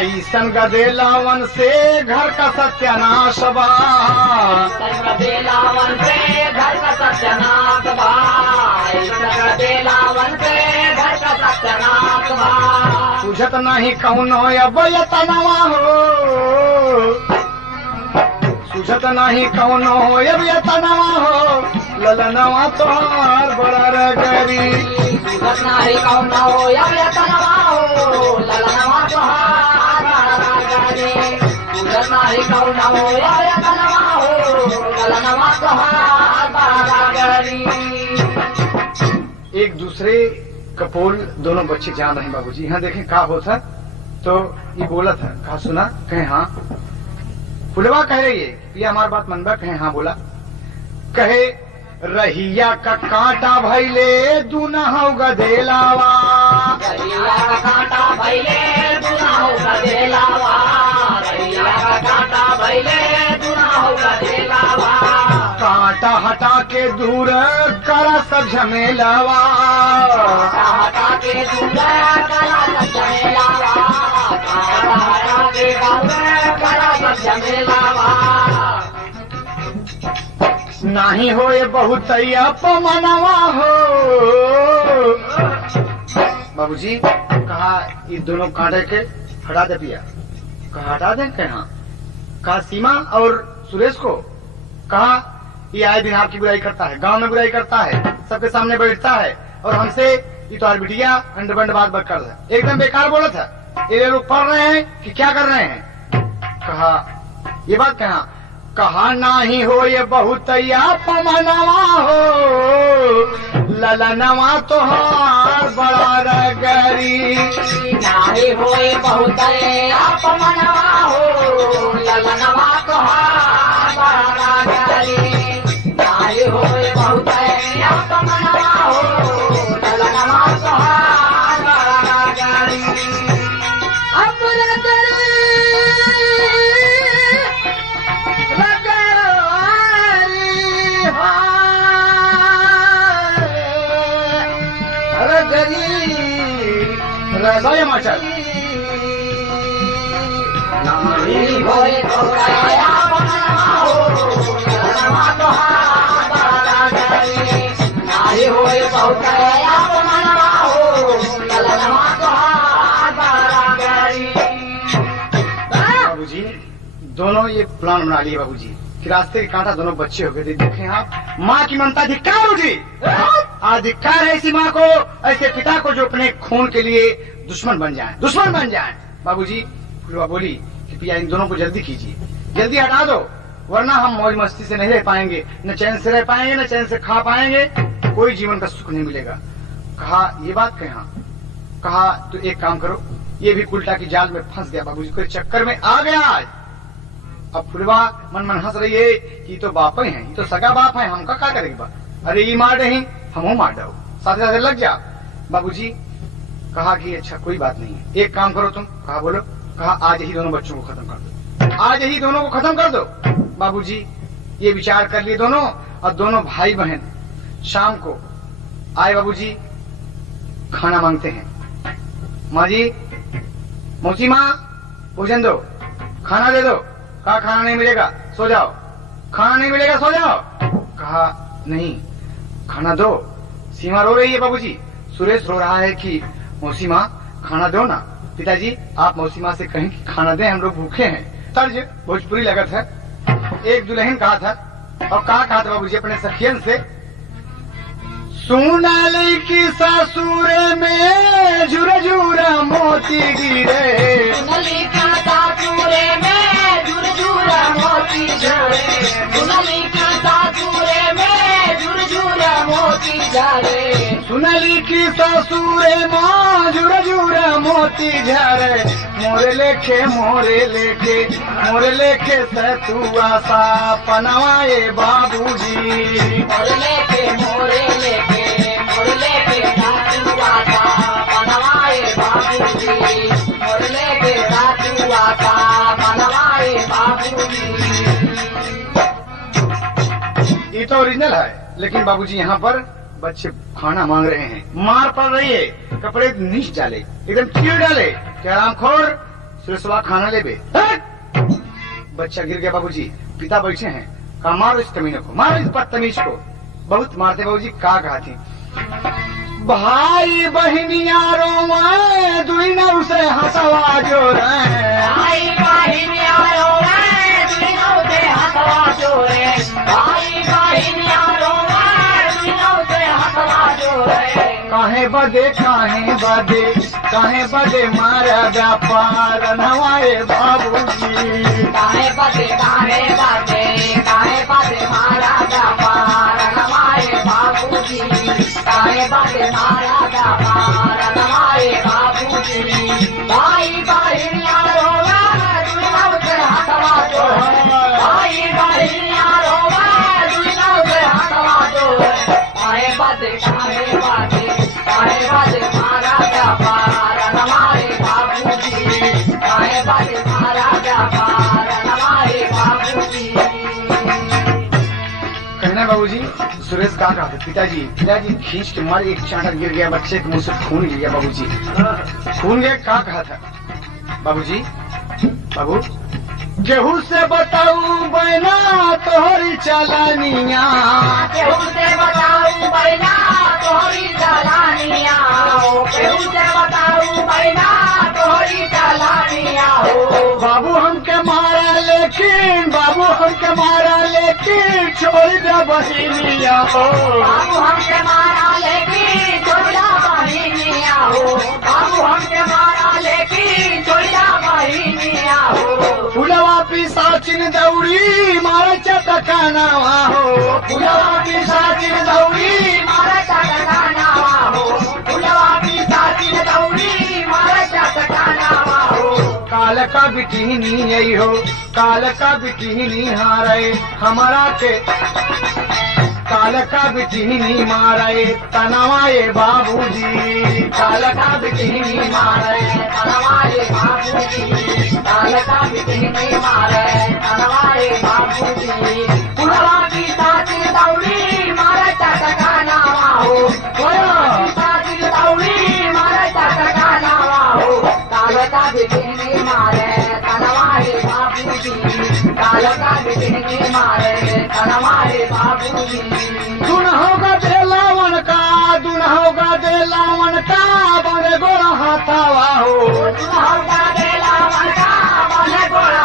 ऐसन गदेलावन से घर का सत्यानाश बा। गदेलावन से घर का सत्यानाश बा। गदेलावन से घर का सत्यानाश बा। सुझत नहीं कौनो अबयतनवा हो। सुझत नहीं कौनो अबयतनवा हो ललनवा तोहार बड़ा रगरी। सुझत नहीं कौनो अबयतनवा हो ललनवा तोहार बड़ा रगरी। सुझत नहीं कौनो अबयतनवा हो ललनवा तोहार बड़ा रगरी। एक दूसरे कपोल दोनों बच्चे जान रहे बाबूजी। यहाँ देखें क्या होता तो ये बोला था कहा सुना कहे हाँ। फुलवा कह रही है ये हमारी बात मनबा। कहे हाँ बोला। कहे रहिया का कांटा भैले दुनहु गदेलावा। रहिया का कांटा भैले दुनहु गदेलावा। रहिया का कांटा भैले दुनहु गदेलावा। कांटा हटा के दूर करा सब झमेलावा। हटा के दूर करा सब झमेलावा। हटा के दूर करा सब झमेलावा। नहीं होए बहुत अपमनवा हो। बाबूजी कहा ये दोनों कांटे के हटा दे पिया। कहा हटा दे कहा। कहा सीमा और सुरेश को। कहा ये आए दिन आपकी बुराई करता है गांव में बुराई करता है सबके सामने बैठता है और हमसे ये तो बिटिया अंड बंड बात बक कर है एकदम बेकार बोला था। ये लोग पढ़ रहे हैं कि क्या कर रहे हैं। कहा ये बात कहा नाही हो ये बहुत अपमनवा हो ललनवा तोहार बड़ा रगरी। नाही होए बहुत अपमनवा हो ललनवा तोहार बड़ा रगरी। नाही होए बहुत अपमनवा हो ललनवा तोहार बड़ा रगरी। बाबूजी, दोनों ये प्लान बना लिए बाबूजी कि रास्ते के कांटा दोनों बच्चे हो गए थे। देखें आप, माँ की ममता धिक्कार उठी। आज धिक्कार है ऐसी माँ को, ऐसे पिता को जो अपने खून के लिए दुश्मन बन जाए। बाबूजी, फुलवा बोली कि पिया इन दोनों को जल्दी कीजिए, जल्दी हटा दो, वरना हम मौज मस्ती से नहीं रह पाएंगे, न चैन से रह पाएंगे, न चैन से खा पाएंगे, कोई जीवन का सुख नहीं मिलेगा। कहा ये बात कहा, कहा तो एक काम करो, ये भी उल्टा की जाल में फंस गया बाबूजी, कोई चक्कर में आ गया आज। अब फुलवा मन मन हंस रही है कि तो बाप ही है, ये तो सगा बाप है, हमका क्या करेगा। अरे ये मार रही, हम मार दो, साथे साथे लग जा। बाबूजी कहा कि अच्छा कोई बात नहीं है, एक काम करो तुम। कहा बोलो। कहा आज ही दोनों बच्चों को खत्म कर दो, आज ही दोनों को खत्म कर दो। बाबूजी ये विचार कर लिए दोनों, और दोनों भाई बहन शाम को आए बाबूजी, खाना मांगते हैं। माँ जी, मौसी माँ भोजन दो, खाना दे दो। कहा खाना नहीं मिलेगा, सो जाओ, खाना नहीं मिलेगा, सो जाओ। कहा नहीं, खाना दो। सीमा रो रही है बाबूजी, सुरेश रो रहा है कि मौसी माँ खाना दो ना। पिताजी आप मौसी माँ से कहें कि खाना दें, हम लोग भूखे हैं। तर्ज भोजपुरी लगत है। एक दुल्हन कहा था, और कहा था बाबूजी अपने सखियन से, सोनाली की सासुरे में झुर झुर मोती गिरे, सुनली का सासुरे में झुर झुर मोती झरे, सुनली का सासुरे में झुर झुर मोती झरे, सुनली की सासुरे माँ झुर झुर मोती झरे, मोरे लेखे सतुआ सा पनवाए बाबूजी, मोरे लेके रातुआ सा बनवाए बाबूजी, मोरे लेके रातुआ सा बनवाए बाबूजी। ये तो ओरिजिनल है, लेकिन बाबूजी यहाँ पर बच्चे खाना मांग रहे हैं, मार पड़ रही है, कपड़े नीच डाले, एकदम चीर डाले, क्या आरामखोर सुरेशवा खाना ले बे। बच्चा गिर गया बाबूजी, पिता बैठे हैं, कहा मारो इस कमीने को, मारो इस बदतमीज को। बहुत मारते बाबूजी, कहा थी भाई बहनिया रोवाए दुइना उसे हंसवा जो रहे, भाई बहनिया रोवाए दुइना उसे हंसवा जो रे, भाई बहनिया रोवाए दुइना उसे हंसवा जो रे। काहे बदे मारा व्यापार नवाए बाबूजी, काहे बदे मारा व्यापार नवाए बाबूजी, काहे बदे मारा व्यापार नवाए बाबूजी। भाई बहनिया रोवाए दुइना उसे हंसवा जो रे, भाई बहनिया रोवाए दुइना उसे हंसवा जो रे। काहे बदे मारा व्यापार नवाए बाबूजी, काहे बदे मारा व्यापार नवाए बाबूजी। कहना बाबूजी, सुरेश कहा था पिताजी खींच के मार, एक चांटा गिर गया, बच्चे के मुंह से खून गिर गया बाबूजी, खून गया। कहा था बाबूजी, बाबू गेहूं से बताऊ बना तोहरी चलानिया, केहू से बताऊ बैना तोहरी चलानिया हो, केहू से बताऊ बैना तोहरी चलानिया हो। बाबू हमके मारा लेकिन छोड़ दे बहिनिया हो, बाबू हमके मारा लेकिन छोड़ा बहिनिया हो, बाबू हमके मारा लेकिन छोड़ा बहिनिया हो। फुलवा पिसाचिन दौड़ी मारा चटकानावा हो, फुलवा पिसाचिन दौड़ी मारा चटकानावा हो, फुलवा पिसाचिन दौड़ी मारा चटकानावा हो। काल का बिटिनी यही हो, काल का बिटिनी हारे हमारा के, काल का बिटिनी मारे तनवाए बाबूजी, काल का बिटिनी मारे तनवाए बाबूजी, काल का बिटिनी मारे तनवाए बाबूजी। फुलवा की साचिन दौड़ी मारे चटकानावा हो, फुलवा की साचिन दौड़ी मारे चटकानावा हो। काल का बिटिनी मारे तनवाए बाबूजी, काल का बिटिनी मारे तनवाए बाबूजी। दुन होगा दे लावन का बड़े गोरा हाथावा हो, दुन होगा दे लावन का बड़े गोरा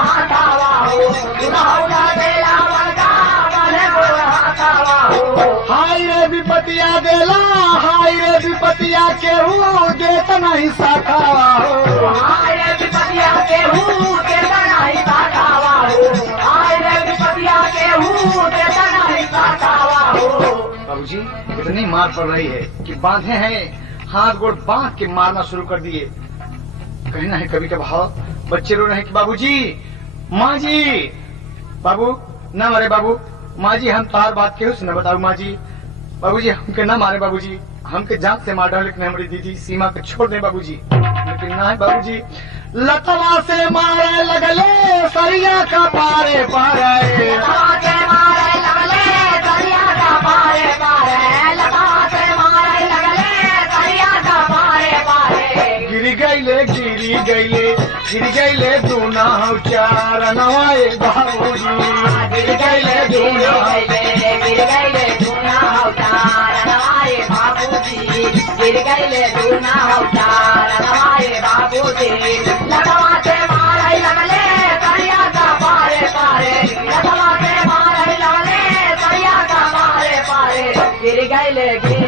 केहू देत नहीं सखावा हो। आए रे विपतिया केहू देता नहीं सखावा हो। आए रे विपतिया केहू देता नहीं सखावा हो। बाबूजी इतनी मार पड़ रही है कि बांधे हैं, हाथ गोड़ बांध के मारना शुरू कर दिए। कहना है कभी कभार बच्चे रो रहे हैं कि बाबूजी, माँ जी, बाबू न मारे बाबू, माँ जी हम तुम्हार बात केहू से न बताऊ माँ जी, बाबूजी हमके न मारे बाबूजी, हमके जान से मार डाले, लेकिन हमारी दीदी सीमा को छोड़ दे बाबूजी। लेकिन नहीं बाबूजी, लतवा से मारे लगले सरिया का पारे पारे, लता से मारे लगले सरिया का पारे पारे, लता से मारे लगले सरिया का पारे पारे। गिरी गईले दूना चार नवाए बाबूजी, गिर गईले दूना गिर गईले दूना अवतार नवाए बाबूजी, गिर गईले दूना अवतार नवाए बाबूजी। लतवा से मारे लगले सरिया का पारे पारे, लतवा से मारे लगले सरिया का पारे पारे। गिर गईले दूना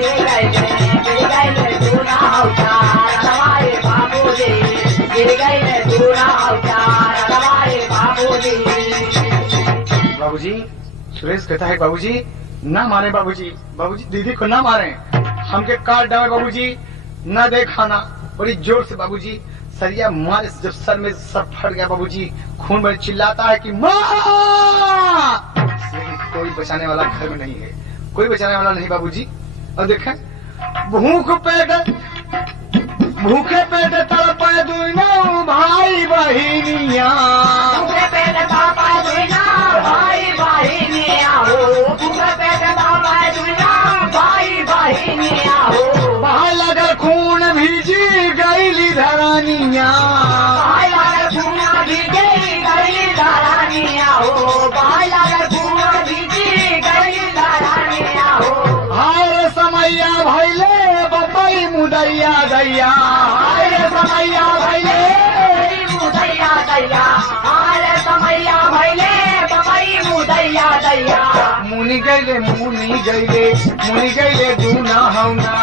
अवतार नवाए बाबूजी, गिर गईले दूना अवतार नवाए बाबूजी। बाबूजी सुरेश कहता है बाबूजी ना मारे बाबूजी, बाबूजी दीदी को ना मारे, हमके काट डाले बाबूजी, न दे खाना। बड़ी जोर से बाबूजी सरिया मारे, जब सर में सर फट गया बाबूजी, खून में चिल्लाता है कि माँ, लेकिन कोई बचाने वाला घर में नहीं है, कोई बचाने वाला नहीं बाबूजी। और देखें भूखे पेट तड़पे दुनो भाई बहिनिया, भूखे पेट तड़पे दुनो भाई बहिनिया हो, भूखे पेट तड़पे दुनो भाई बहिनिया हो। बाहर लगर खून भीजी गईली धरानिया, बाहर लगर खून भीजी गईली धरानिया हो, बाहर लगर खून भीजी गईली धरानिया हो। हाय समैया भैले बपई मुदैया दैया, हाय समैया भैले मुदैया दैया, हाय समैया भैले बपई मुदैया दैया। मुनि गईले दूना हौना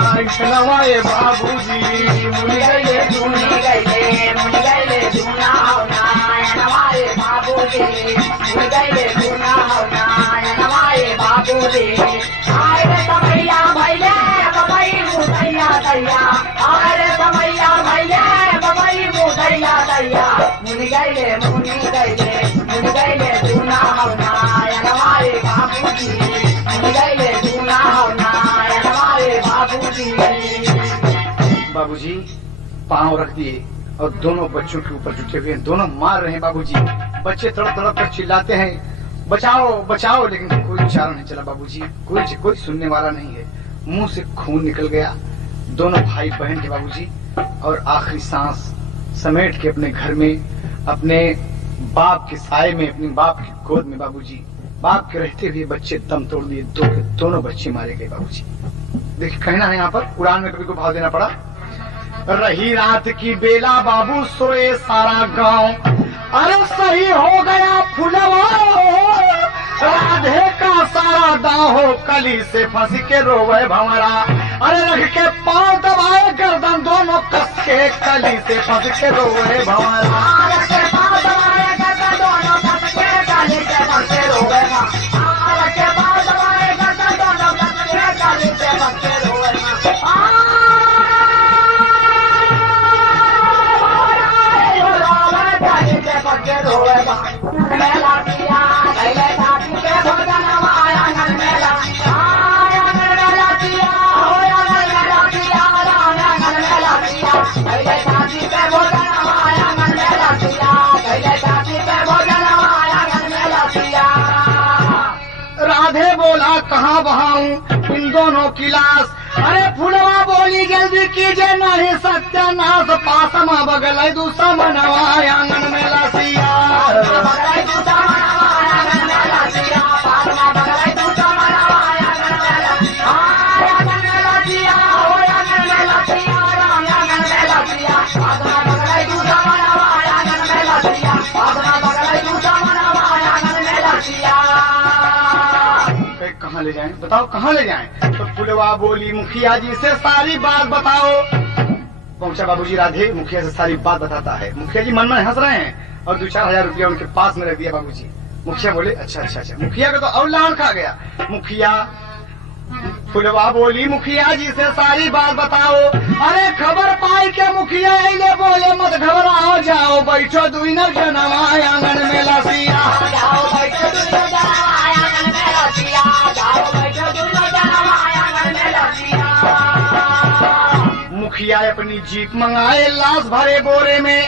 नवाए बाबूजी, मुनि गईले दूना मुनि गईले दूना हौना नवाए बाबूजी, मुनि गईले दूना हौना नवाए बाबूजी। हाय समैया भैले बपई मुदैया दैया, हाय समैया भैले बपई मुदैया दैया। मुनि गईले दूना हौना नवाए बाबूजी, मुनि गईले दूना हौना नवाए बाबूजी। बाबूजी पांव रख दिए और दोनों बच्चों के ऊपर जुटे हुए हैं, दोनों मार रहे हैं बाबूजी। बच्चे तड़प तड़प कर चिल्लाते हैं बचाओ बचाओ, लेकिन कोई चारा नहीं चला बाबूजी, कोई सुनने वाला नहीं है। मुंह से खून निकल गया दोनों भाई बहन के बाबूजी, और आखिरी सांस समेट के अपने घर में, अपने बाप के साए में, अपने बाप की गोद में बाबूजी, बाप के रहते हुए बच्चे दम तोड़ दिए, दोनों बच्चे मारे गए बाबूजी। देखिए कहना है यहाँ पर, कुरान में कभी को भाव देना पड़ा। रही रात की बेला बाबू सोए सारा गांव, अरे सही हो गया फुलवा, राधे का सारा दाव हो, कली से फंस के रोवे भंवरा, अरे रख के पांव दबाए गर्दन दोनों कस के, कली से फंस के रोवे भंवरा। राधे बोला कहाँ बहाऊं इन दोनों की लाश, अरे फुलवा बोली जल्दी कीजिए नहीं सत्यानाश, पासमा बगल दूसरा मनवा आंगन में लसिया, कहाँ ले जाएं बताओ, कहाँ ले जाएं? तो फुलवा बोली मुखिया जी से सारी बात बताओ, पहुंचा बाबूजी राधे मुखिया से सारी बात बताता है। मुखिया जी मन में हंस रहे हैं और 2-4 हजार रुपया उनके पास में रख दिया बाबूजी। मुखिया बोले अच्छा अच्छा अच्छा। मुखिया का तो और लाड़ खा गया। मुखिया फुलवा बोली मुखिया जी से सारी बात बताओ। अरे खबर पाई के मुखिया अइले बोले मत घबराओ जाओ बैठो 2 जनवा आंगन में लसिया। जाओ बैठो 2 जनवा आंगन में लसिया। जाओ बैठो 2 जनवा आंगन में लसिया। मुखिया अपनी जीप मंगाए लाश भरे बोरे में।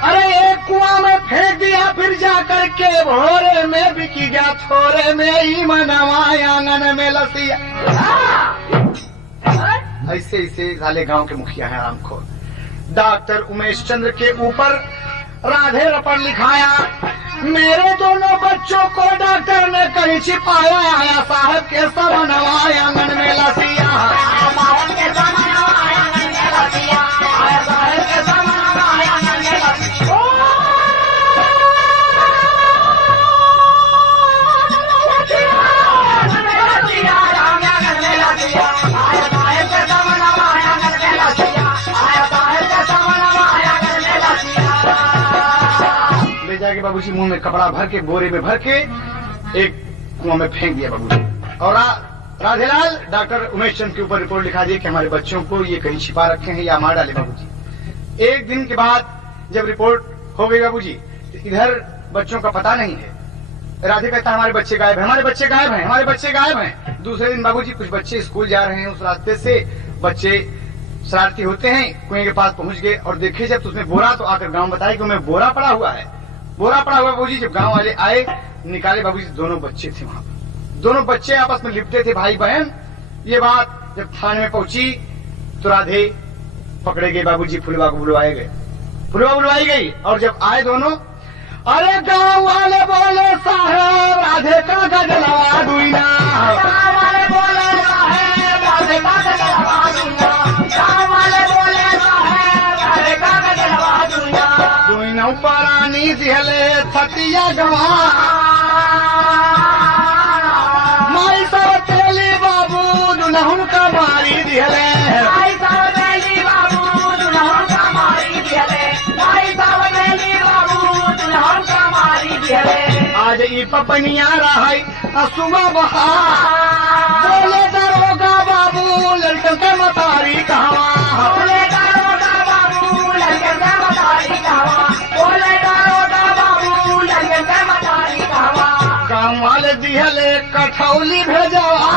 अरे एक कुआं में फेंक दिया फिर जाकर के भोरे में बिकी गया थोड़े में ही मनवा आंगन में लसिया। ऐसे ऐसे साले गांव के मुखिया हैं आरामखोर। डॉक्टर उमेश चंद्र के ऊपर राधे रपड़ लिखाया। मेरे दोनों बच्चों को डॉक्टर ने कहीं छिपाया। आया साहब के समनवा आंगन में लसिया। साहब के समनवा आंगन में लसिया। आया साहब के समनवा आंगन में लसिया। ले जाके बाबूजी मुंह में कपड़ा भर के बोरे में भर के एक कुआं में फेंक दिया बाबूजी। और राधेलाल डॉक्टर उमेश चंद के ऊपर रिपोर्ट लिखा दी कि हमारे बच्चों को ये कहीं छिपा रखे हैं या मार डाले बाबूजी। एक दिन के बाद जब रिपोर्ट हो गई बाबूजी तो इधर बच्चों का पता नहीं है। राधे कहता हमारे बच्चे गायब हैं, हमारे बच्चे गायब हैं, हमारे बच्चे गायब हैं। दूसरे दिन बाबूजी कुछ बच्चे स्कूल जा रहे हैं उस रास्ते से। बच्चे शरारती होते हैं, कुएं के पास पहुंच गए और देखे जब तो उसमें बोरा, तो आकर गांव बताया कि उसमें बोरा पड़ा हुआ है। बोरा पड़ा हुआ बाबूजी जब गांव वाले आए निकाले बाबूजी दोनों बच्चे थे वहां पर। दोनों बच्चे आपस में लिपटे थे भाई बहन। ये बात जब थाने में पहुंची तो राधे पकड़े गए बाबूजी। फुलवा को बुलवाए गए, फुलवा बुलवाई गई और जब आए दोनों, अरे गांव वाले बोले साहब राधे का गजलवा दुईना। गांव वाले बोले साहब राधे का गजलवा दुईना। गांव वाले बोले साहब राधे का गजलवा दुईना। दुईना परानी दिहले थतिया गवा। माई सब तेली बाबू दुल्हन का मारी दिहले। माई सब तेली बाबू दुल्हन का मारी दिहले। माई सब तेली बाबू दुल्हन का मारी दिहले। आज ई पपनिया रहाई असुआ बहा। बोले दरोगा बाबू लड़कन के मतारी कहवा। बोले दरोगा बाबू लड़कन के मतारी कहवा। बोले दरोगा बाबू लड़कन के मतारी कहवा। गाँव वाले दिहले कठौली भेजवा।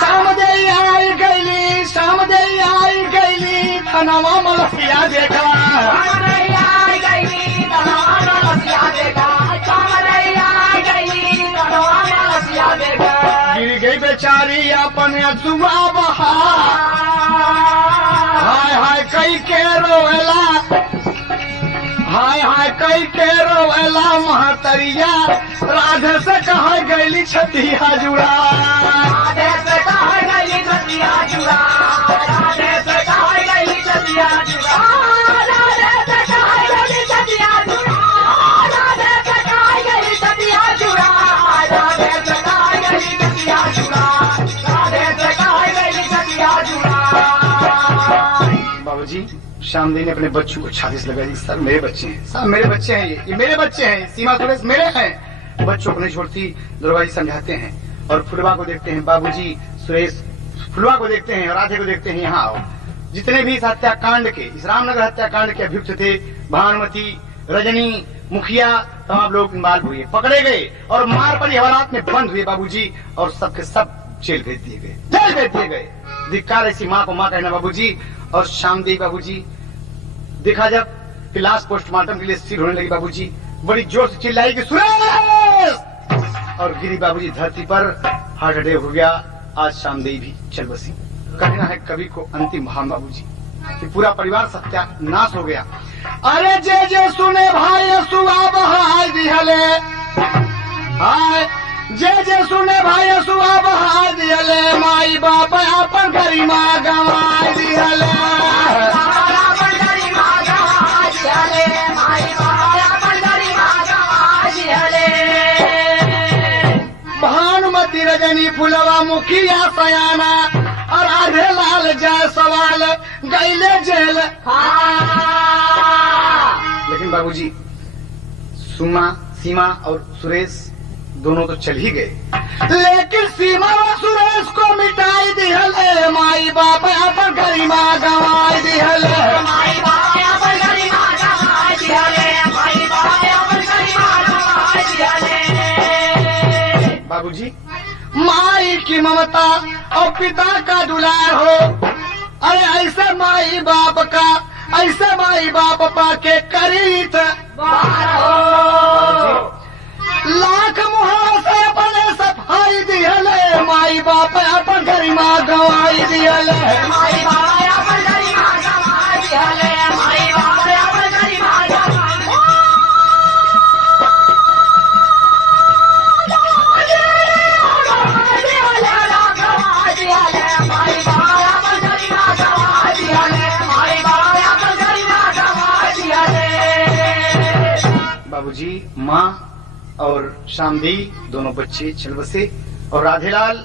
शाम दे आई गईली, शाम दे आई गईली थनवा मलसिया देखा। गिर गई बेचारी अपन अचुआ बहा। हाय हाय कई के रोवेला, हाय हाय कई के रोवेला महतरिया। राधे से कहा गईली छतिया जुड़ा। राधे से कहा गईली छतिया जुड़ा। राधे से कहा गईली छतिया जुड़ा। राधे से कहा गईली छतिया जुड़ा। राधे से कहा गईली छतिया जुड़ा। राधे से कहा गईली छतिया जुड़ा। राधे से कहा गईली छतिया जुड़ा। बाबूजी शामदी ने अपने बच्चों को छाती से लगा दी। सर मेरे बच्चे हैं, सर मेरे बच्चे हैं, ये मेरे बच्चे हैं। सीमा सुरेश मेरे हैं। बच्चों को नहीं छोड़ती। दरवाजी समझाते हैं और फुलवा को देखते हैं। बाबूजी सुरेश फुलवा को देखते हैं और राधे को देखते हैं। यहाँ आओ। जितने भी इस हत्याकांड के, इस रामनगर हत्याकांड के अभियुक्त थे, भानुमती, रजनी, मुखिया, तमाम लोग इन्वॉल्व हुए, पकड़े गए और मार पड़ी हवालात में बंद हुए बाबूजी। और सबके सब जेल भेज दिए गए, जेल भेज दिए गए। धिक्कार ऐसी माँ को माँ कहना बाबूजी। और शामदेव बाबूजी देखा जब कि लाश पोस्टमार्टम के लिए स्थिर होने लगी बाबूजी, बड़ी जोर से चिल्लाई कि सुरेश, और गिरी बाबूजी धरती पर। हार्ट अटैक हो गया। आज शामदेव भी चल बसी। कहना है कवि को अंतिम भाव बाबूजी कि पूरा परिवार सत्यानाश हो गया। अरे जे जे सुने भाई सुआ बहाय दिहले। हाय जे जे सुने भाई सुआ बहाय दिहले। माई बाप अपन गरिमा गवाय दिहले। भानुमती, रजनी, फुलवा, मुखिया, सयाना और राधे लाल जायसवाल गईले जेल। लेकिन बाबूजी सीमा और सुरेश दोनों तो चल ही गए, लेकिन सीमा और सुरेश को मिटाई दिहले, माई बाप अपन गरिमा गंवाई दिहले। बाबूजी माई की ममता और पिता का दुलार हो, अरे ऐसे माई बाप का, ऐसे माई बाप पाके करीत लाख मुहां से अपने सफाई दिहले, माई बाप अपन गरिमा गंवाई दिहले। बाबूजी माँ और शामदी दोनों बच्चे चल बसे और राधेलाल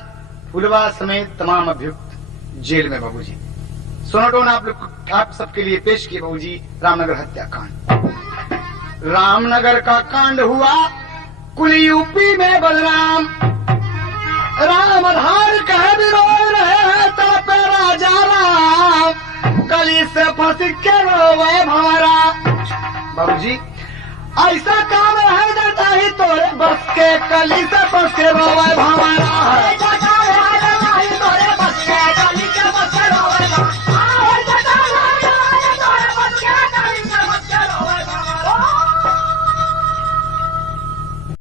फुलवा समेत तमाम अभियुक्त जेल में। बाबूजी सोनाटोन आप सबके लिए पेश किए बाबूजी रामनगर हत्याकांड। रामनगर का कांड हुआ कुल यूपी में बलराम, राम आधार कहे भी रो रहे हैं तब पे राजा राम, गली से फंस के रोवे भंवरा। बाबूजी ऐसा काम है जाता ही तोरे बस के, कली से फंस के रोवे भंवरा।